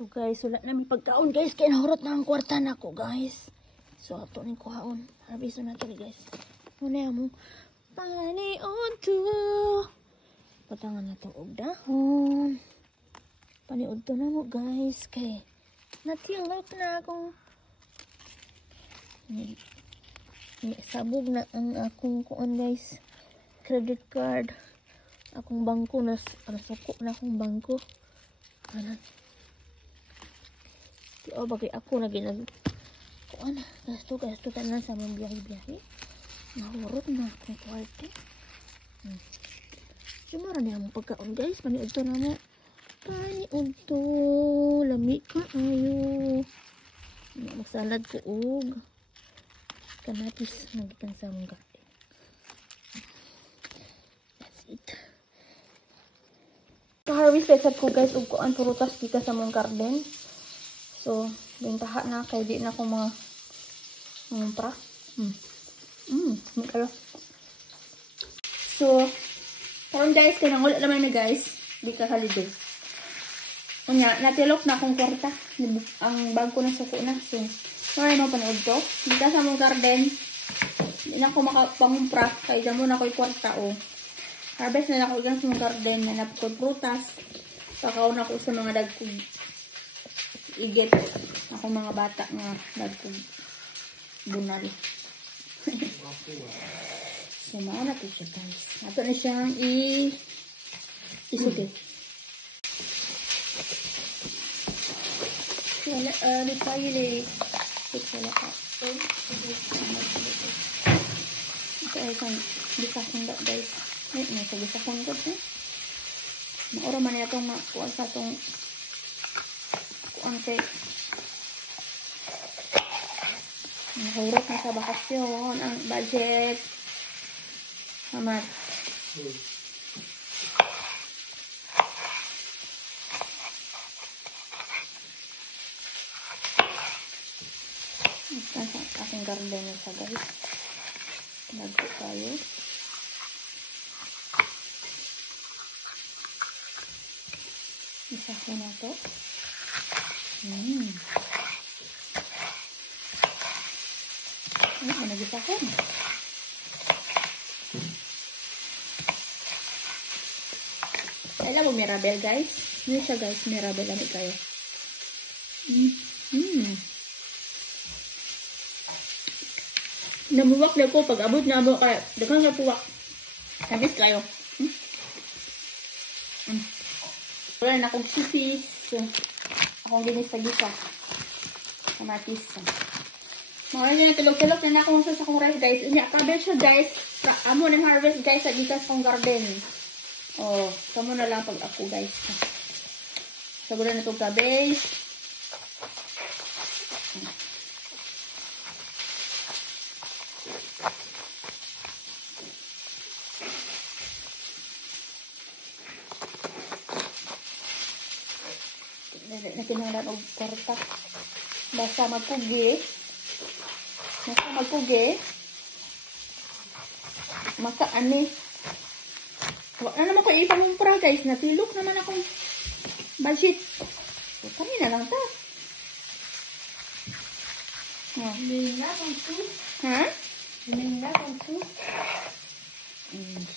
So guys, wala namin pagkaon guys. Kaya nahurot na ang kwarta na ko guys. So ato ni kuhaon. Harbiso na to guys. Muna mo. Paniod to. Patangan na to og dahon. Paniod to na mo guys. Kay natilok na akong sabog na ang akong kuon guys. Credit card. Akong bangko na suko na akong bangko. Ano? O bagay ako na ginag kuan gasto tanan sa mga biyahe nahurot na kay kwarta. Sumara na ang pagkaon guys. Paniud to na mo. Paniud to. Lami ka ayo. Magsalad ko og kanatis nagikan sa mong garden. That's it. Harvest set ko guys og kuan prutas kita sa mong garden. So, bintaha na kay di na ko mga pra. Kalo. So, karon guys kay nangula naman na guys, di ka holiday. Unya, natilok na akong kwarta. Ang bag ko na suko na. So, sorry mo panood to. Dito sa mong garden, di na ako makapangumpra kay damo na ko'y kwarta o. Harvest na ako sa mong garden, na napakod prutas. Pakaon ako sa mga dagkog igit ako mga bata nga nagkog bunal. So, mauna to siya guys. Ato na siyang isugit. Wala, di tayo li. Wala ka. Ito ay kan, bisakon da guys. May sa bisakon ko siya. Maura man itong makuha sa itong kuante. Nahurot na sa bakasyon ang budget. Amat. Ito sa aking garden sa guys. Nagpo tayo. Isa ko na to. Nag-isakon. Alam mo Mirabel guys? Ano siya guys? Mirabel lamig kayo. Namuwak na ko. Pag abot na abot kaya. Dagang sa puwak. Habis kayo. Wala na akong sipis. Akong ginis-gisa. Kamatis. Mga na tulog-tulog na ako sa akong rice guys. Cabbage siya guys. Amo ng harvest guys sa gikas kong garden. Oh, kamo na lang pag ako guys. Sabulan na itong cabbage. Nakinahanglan og kwarta. Basta magpugi. Makaani. Wala na naman ko ipangumpra guys. Natilok naman akong budget. So, kami na lang ta. Minna kung su. Ha? Minna kung su.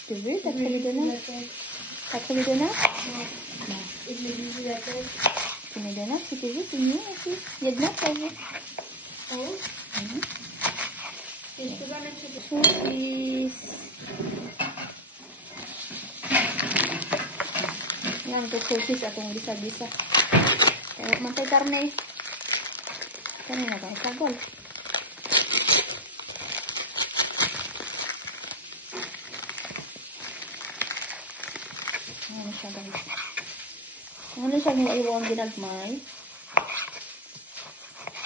Sige, taksalido na. Taksalido na? Sinido na. Sige, sinyo. Yad na tayo. Oh. Ito ba na siya? Susis. Yan, ito susis atong bisa-bisa. Kaya man tayo karne. Kanina tayo sagol. Ano siya guys? Ano siya ng iwang ginagmay?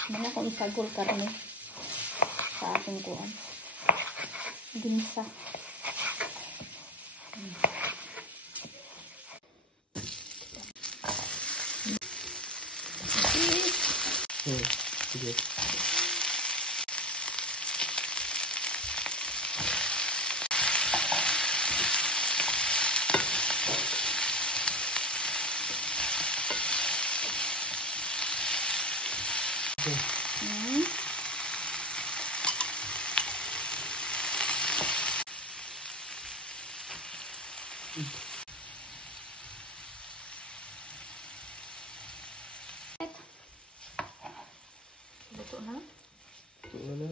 Mana akong isagol karne sa aking kuwan. Ginisa. Sige. Okay. Hmm. Luto na. Ito na.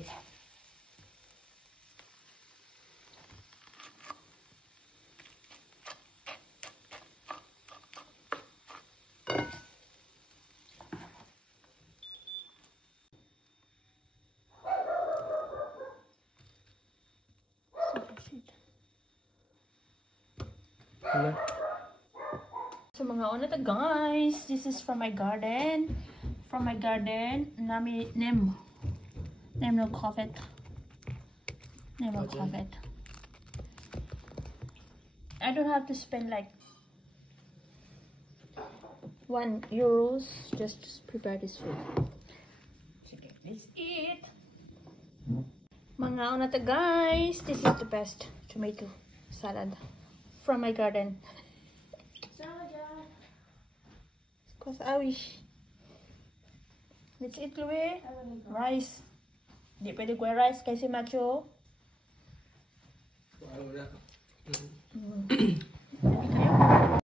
Wala. So mga una to guys, this is from my garden. From my garden, nami nem no covet. Nem no Okay. covet. I don't have to spend like €1 just to prepare this food. Sige, let's eat. Mga una to guys, this is the best tomato salad from my garden. Because I wish. Let's eat, Louie. Rice. Di pwede ko rice kasi macho. Ano na? Sabi kayo.